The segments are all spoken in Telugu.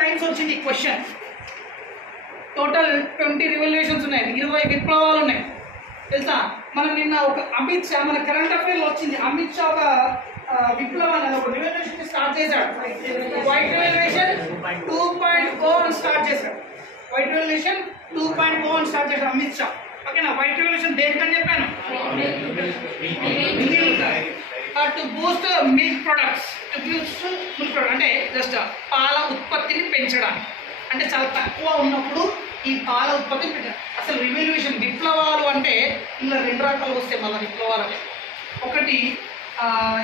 టైమ్స్ వచ్చింది క్వశ్చన్. టోటల్ 20 రివల్యూషన్స్ ఉన్నాయి, 20 విప్లవాలు ఉన్నాయి తెలుసా. మనం నిన్న ఒక అమిత్ షా మన కరెంట్ అఫైర్లో వచ్చింది. అమిత్ షా ఒక విప్లవాన్ని ఒక రివల్యూషన్ స్టార్ట్ చేశాడు. వైట్ రివల్యూషన్ 2.0 అని స్టార్ట్ చేశాడు. వైట్ రివల్యూషన్ 2.0 అని స్టార్ట్ చేశాడు అమిత్ షా. ఓకేనా. వైట్ రివల్యూషన్ దేనికని చెప్పాను? To Boost milk products. అంటే జస్ట్ పాల ఉత్పత్తిని పెంచడానికి, అంటే చాలా తక్కువ ఉన్నప్పుడు ఈ పాల ఉత్పత్తిని పెంచడం. అసలు రివల్యూషన్ విప్లవాలు అంటే ఇలా 2 రకాలు వస్తాయి మళ్ళీ విప్లవాలు అంటే. ఒకటి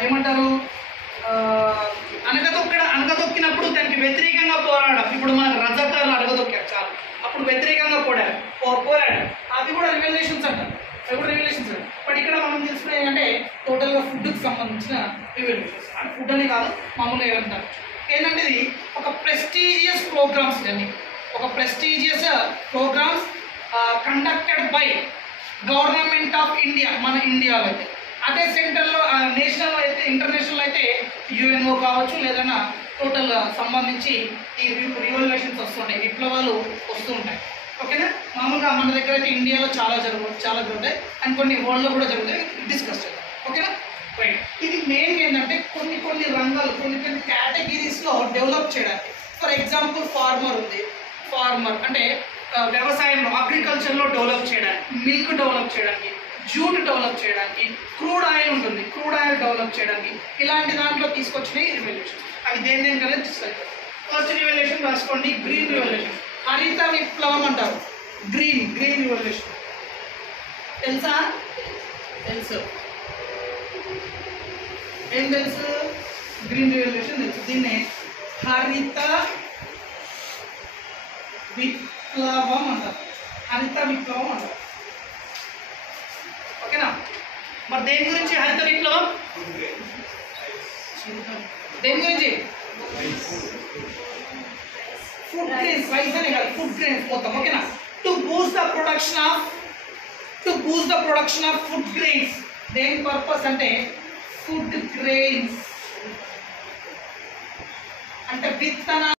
ఏమంటారు, అనగదొక్కినప్పుడు దానికి వ్యతిరేకంగా పోరాడడం. ఇప్పుడు మనకు రజాకారులు అనగదొక్కారు చాలా, అప్పుడు వ్యతిరేకంగా పోరాడు. అవి కూడా రివల్యూషన్స్ అంటారు, అవి కూడా రివల్యూషన్స్. బట్ ఇక్కడ మనం తెలుసుకునే ఏంటంటే టోటల్గా ఫుడ్కి సంబంధించిన రివల్యూషన్స్. అంటే ఫుడ్ అని కాదు, మామూలుగా ఏమంటారు ఏంటంటే ఇది ఒక ప్రెస్టీజియస్ ప్రోగ్రామ్స్. ఇవన్నీ ఒక prestigious programmes conducted by government of India. మన ఇండియాలో అయితే అదే సెంటర్లో నేషనల్ అయితే, ఇంటర్నేషనల్ అయితే యుఎన్ఓ కావచ్చు, లేదన్నా టోటల్ సంబంధించి ఈ రివల్యూషన్స్ వస్తుంటాయి, విప్లవాలు వస్తూ ఉంటాయి. ఓకేనా. మామూలుగా మన దగ్గర అయితే ఇండియాలో చాలా జరుగుతాయి అండ్ కొన్ని వరల్డ్లో కూడా జరుగుతాయి, డిస్కస్ చేద్దాం. ఓకేనా. రైట్. ఇది మెయిన్ ఏంటంటే కొన్ని రంగాలు, కొన్ని కేటగిరీస్లో డెవలప్ చేయడానికి. ఫర్ ఎగ్జాంపుల్ ఫార్మర్ ఉంది. ఫార్మర్ అంటే వ్యవసాయంలో, అగ్రికల్చర్లో డెవలప్ చేయడానికి, మిల్క్ డెవలప్ చేయడానికి, జూట్ డెవలప్ చేయడానికి, క్రూడ్ ఆయిల్ ఉంటుంది, క్రూడ్ ఆయిల్ డెవలప్ చేయడానికి, ఇలాంటి దాంట్లో తీసుకొచ్చినాయి రివల్యూషన్. అవి దేనికనేది తీసుకొచ్చారు. ఫస్ట్ రివల్యూషన్ రాసుకోండి, గ్రీన్ రివల్యూషన్. హరిత విప్లవం అంటారు. గ్రీన్ రివల్యూషన్ తెలుసా? తెలుసు. ఏం తెలుసు? గ్రీన్ రివల్యూషన్ తెలుసు. దీన్నే హరిత విప్లవం అంటారు. హరిత విప్లవం అంటారు. ఓకేనా. మరి దేని గురించి హరిత విప్లవం? దేని గురించి? ఫుడ్ గ్రెయిన్స్, రైస్ అనే కాదు, ఫుడ్ గ్రెయిన్స్ మొత్తం. ఓకేనా. To Boost the production of food grains. దేని పర్పస్ అంటే ఫుడ్ గ్రెయిన్స్ అంటే విత్తనాలు.